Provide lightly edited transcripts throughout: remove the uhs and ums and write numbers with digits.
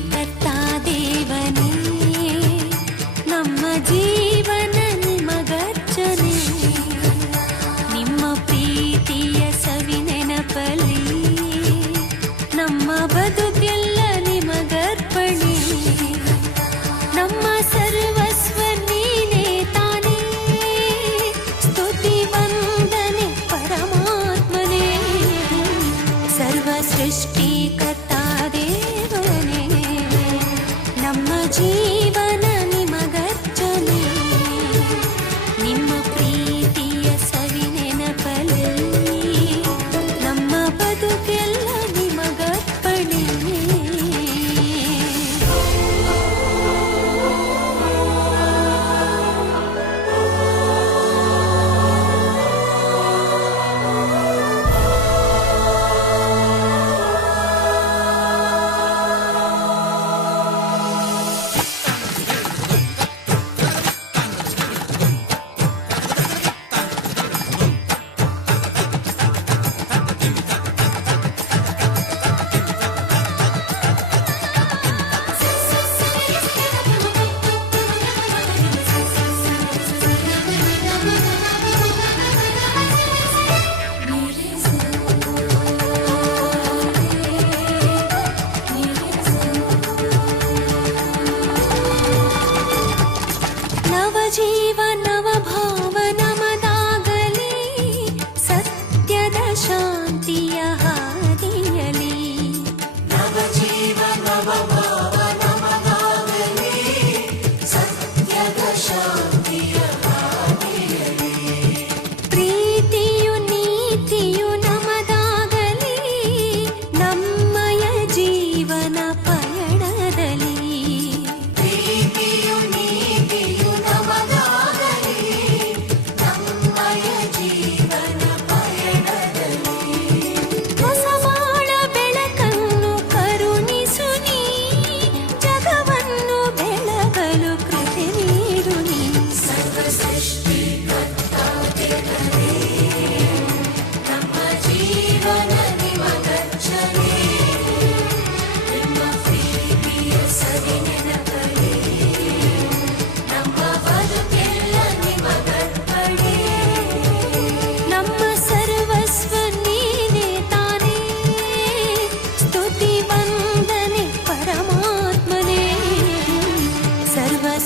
ಸೃಷ್ಟಿಕರ್ತಾ ದೇವನೇ, ನಮ್ಮ ಜೀವನ ನಿಮಗರ್ಚನೆ. ನಿಮ್ಮ ಪ್ರೀತಿಯ ಸವಿ ನೆನಪಲಿ ನಮ್ಮ ಬದುಕೆಲ್ಲ ನಿಮಗರ್ಪಣೆ. ನಮ್ಮ ಸರ್ವಸ್ವ ನೀನೇ ತಾನೇ, ಸ್ತುತಿ ವಂದನೆ ಪರಮಾತ್ಮನೇ. ಸರ್ವ ಸೃಷ್ಟಿಕರ್ತಾ ದೇವನೇ, ನಮ್ಮ ಜೀವನ ನಿಮಗರ್ಚನೆ. ನಿಮ್ಮ ಪ್ರೀತಿಯ ಸವಿ ನೆನಪಲಿ ನಮ್ಮ ಬದುಕೆಲ್ಲ ನಿಮಗರ್ಪಣೆ. ಜೀವ ನವ ಭಾವ ನಮದಾಗಲಿ, ಸತ್ಯದ ಶಾಂತಿಯ ಹಾದಿಯಲಿ. ನವ ಜೀವ ನವ ಭಾವ ನಮದಾಗಲಿ, ಸತ್ಯದ ಶಾಂತಿಯ ಹಾದಿಯಲಿ. ಪ್ರೀತಿಯು ನೀತಿಯು ನಮದಾಗಲಿ, ನಮ್ಮಯ ಜೀವನ ಪಯಣದಲ್ಲಿ.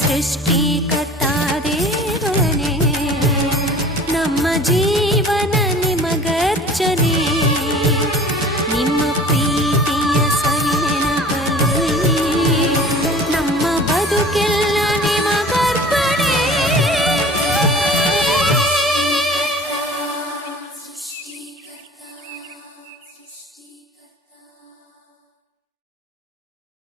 ಸೃಷ್ಟಿಕರ್ತಾ ದೇವನೇ, ನಮ್ಮ ಜೀವನ